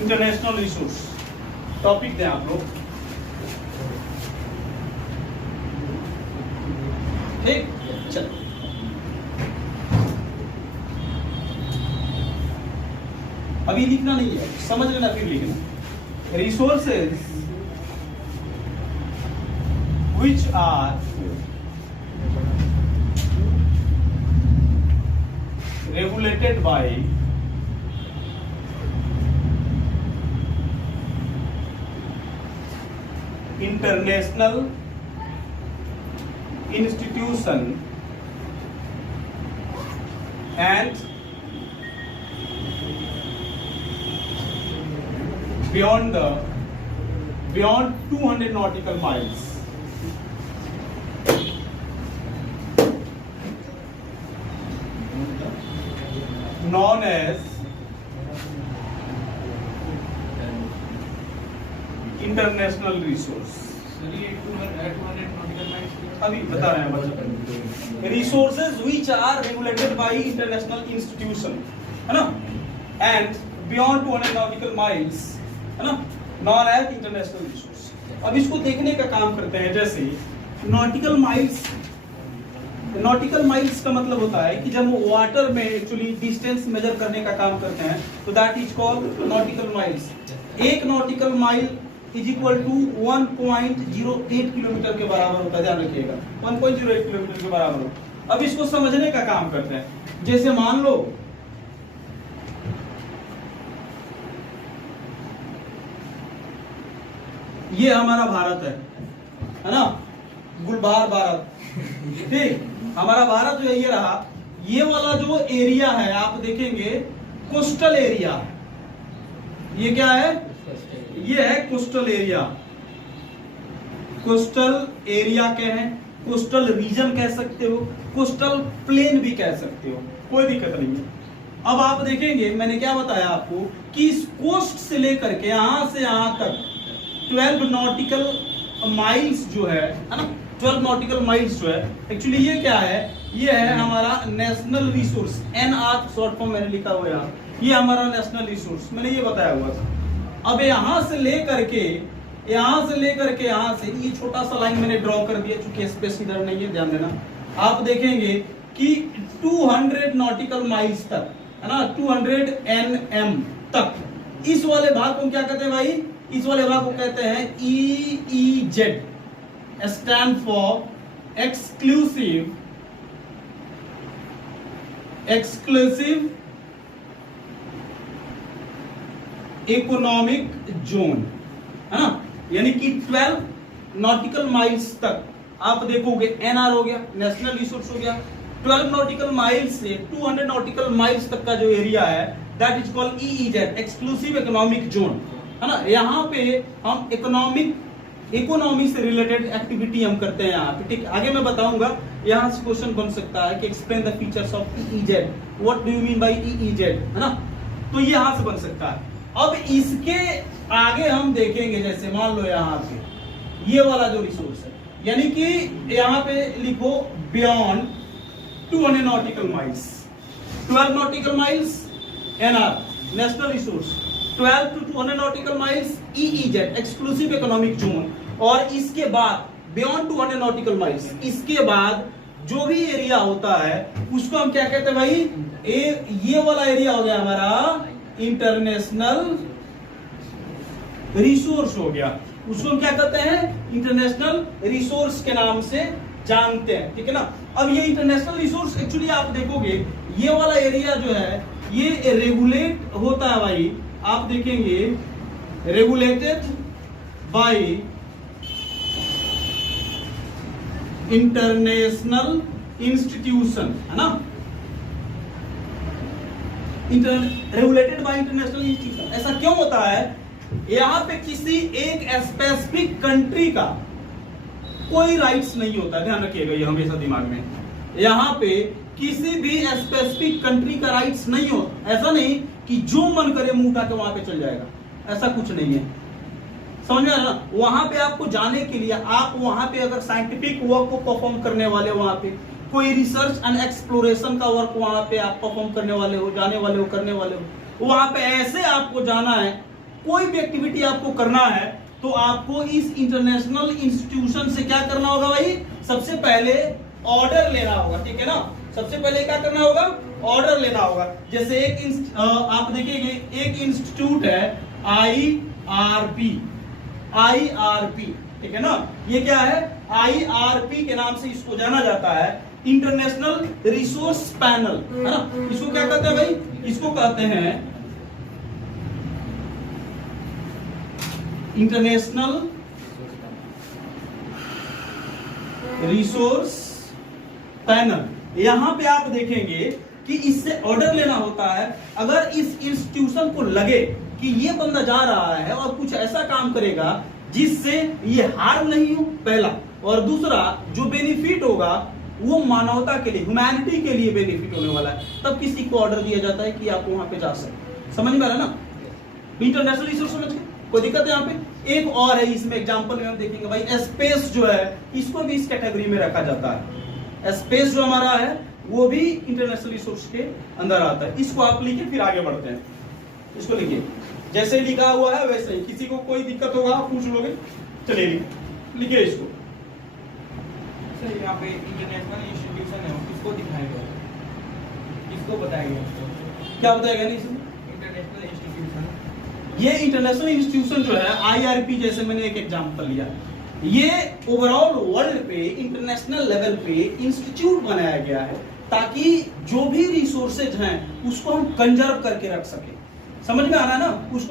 International resource topic दें आप लोग, ठीक। चलो अभी लिखना नहीं है, समझ लेना फिर लिखना। Resources which are regulated by international institution and beyond 200 nautical miles, known as international resource. अभी बता रहे हैं बच्चों, resources which are regulated by international institution, है ना, एंड बियॉन्ड 200 नॉटिकल माइल्स, है ना, नॉन एज इंटरनेशनल रिसोर्स। अब इसको देखने का काम करते हैं। जैसे नॉटिकल माइल्स, नॉटिकल माइल्स का मतलब होता है कि जब वो वाटर में एक्चुअली डिस्टेंस मेजर करने का काम करते हैं तो that is called nautical miles. एक nautical mile is equal to 1.08 kilometre के बराबर होता है, ध्यान रखिएगा, 1.08 किलोमीटर के बराबर हो। अब इसको समझने का काम करते हैं। जैसे मान लो ये हमारा भारत है ना, गुलबार भारत, ठीक। हमारा भारत जो है ये रहा, ये वाला जो एरिया है आप देखेंगे कोस्टल एरिया, ये क्या है, ये है कोस्टल एरिया। कोस्टल एरिया क्या है, कोस्टल रीजन कह सकते हो, कोस्टल प्लेन भी कह सकते हो, कोई दिक्कत नहीं है। अब आप देखेंगे मैंने क्या बताया आपको कि इस कोस्ट से लेकर के यहां से यहां तक 12 नॉटिकल माइल्स जो है ना, 12 नॉटिकल माइल्स जो है एक्चुअली ये क्या है, ये है हमारा national resource, NR short form मैंने लिखा हुआ है, ये हमारा नेशनल रिसोर्स मैंने ये बताया हुआ था। अब यहां से लेकर के यहां से ये छोटा सा लाइन मैंने ड्रॉ कर दिया, चूंकि स्पेस इधर नहीं है, ध्यान देना। आप देखेंगे कि 200 नॉटिकल माइल्स तक, है ना, 200 NM तक, इस वाले भाग को क्या कहते हैं भाई, इस वाले भाग को कहते हैं EEZ, stand for exclusive economic zone, है ना, यानी कि 12 नॉटिकल माइल्स तक आप देखोगे NR हो गया, नेशनल रिसोर्स हो गया। 12 नॉटिकल माइल्स से 200 नॉटिकल माइल्स तक का जो एरिया है that is called EEZ, exclusive economic zone, है ना। यहाँ पे हम इकोनॉमी से रिलेटेड एक्टिविटी हम करते हैं यहाँ पे, ठीक। आगे मैं बताऊंगा, यहाँ से क्वेश्चन बन सकता है कि explain the features of EEZ, what do you mean by EEZ, है ना, तो ये यहाँ से बन सकता है। अब इसके आगे हम देखेंगे, जैसे मान लो यहाँ पे ये वाला जो रिसोर्स है, यानी कि यहाँ पे लिखो beyond 200 nautical miles, 12 nautical miles NR national resource, 12 to 200 nautical miles EEZ, exclusive economic zone, और इसके बाद बियॉन्ड 200 नॉटिकल माइल्स, इसके बाद जो भी एरिया होता है उसको हम क्या कहते हैं भाई, ये वाला एरिया हो गया हमारा इंटरनेशनल रिसोर्स हो गया, उसको हम क्या कहते हैं, इंटरनेशनल रिसोर्स के नाम से जानते हैं, ठीक है ना। अब ये इंटरनेशनल रिसोर्स एक्चुअली आप देखोगे ये वाला एरिया जो है ये रेगुलेट होता है भाई, आप देखेंगे रेगुलेटेड बाय इंटरनेशनल इंस्टीट्यूशन, है ना, रेगुलेटेड बाय इंटरनेशनल इंस्टीट्यूशन। ऐसा क्यों होता है, यहाँ पे किसी एक स्पेसिफिक कंट्री का कोई राइट्स नहीं होता, ध्यान रखिएगा ये हमेशा दिमाग में, यहाँ पे किसी भी स्पेसिफिक कंट्री का राइट्स नहीं हो। ऐसा नहीं कि जो मन करे मुंह उठा के वहां पे चल जाएगा, ऐसा कुछ नहीं है, समझ में आ रहा ना। वहां पे आपको जाने के लिए, आप वहां पे अगर साइंटिफिक वर्क को परफॉर्म करने वाले, वहां पे कोई रिसर्च एंड एक्सप्लोरेशन का वर्क वहां पे आप परफॉर्म करने वाले हो, जाने वाले हो, करने वाले हो, वहां पे ऐसे आपको जाना है, कोई भी एक्टिविटी आपको करना है, तो आपको इस इंटरनेशनल इंस्टीट्यूशन से क्या करना होगा भाई? सबसे पहले ऑर्डर लेना होगा, ठीक है ना? सबसे पहले क्या करना होगा? ऑर्डर लेना होगा। जैसे आप देखिए एक इंस्टीट्यूट है IRP, ठीक है ना? ये क्या है? IRP के नाम से इसको जाना जाता है, इंटरनेशनल रिसोर्स पैनल, है ना? इसको क्या कहते हैं भाई? इसको कहते हैं इंटरनेशनल रिसोर्स पैनल। यहां पे आप देखेंगे कि इससे ऑर्डर लेना होता है। अगर इस इंस्टीट्यूशन को लगे कि ये बंदा जा रहा है और कुछ ऐसा काम करेगा जिससे ये हार्म नहीं हो, पहला, और दूसरा जो बेनिफिट होगा वो मानवता के लिए, ह्यूमैनिटी के लिए बेनिफिट होने वाला है, तब किसी को ऑर्डर दिया जाता है कि आप वहां पे जा सकते। समझ में आ रहा है ना? इंटरनेशनल रिसोर्स समझ के कोई दिक्कत है? यहाँ पे एक और है, इसमें एग्जांपल में हम देखेंगे भाई, स्पेस जो है इसको भी इस कैटेगरी में रखा जाता है। स्पेस जो हमारा है वो भी इंटरनेशनल रिसोर्स के अंदर आता है। इसको आप लिखिए, फिर आगे बढ़ते हैं। इसको लिखिए, जैसे लिखा हुआ है वैसे ही। किसी को कोई दिक्कत होगा आप पूछ लोगे। चलिए लिखिए इसको। सर यहाँ पे इंटरनेशनल इंस्टीट्यूशन है, किसको दिखाएगा, किसको बताएगा? क्या बताएगा? नहीं इसमें इंटरनेशनल इंस्टीट्यूशन, ये इंटरनेशनल इंस्टीट्यूशन जो है IRP, जैसे मैंने एक एग्जांपल लिया, ये ओवरऑल वर्ल्ड पे इंटरनेशनल लेवल पे इंस्टीट्यूट बनाया गया है ताकि जो भी रिसोर्सेज हैं उसको हम कंजर्व करके रख सके। समझ में आ रहा है ना? उसको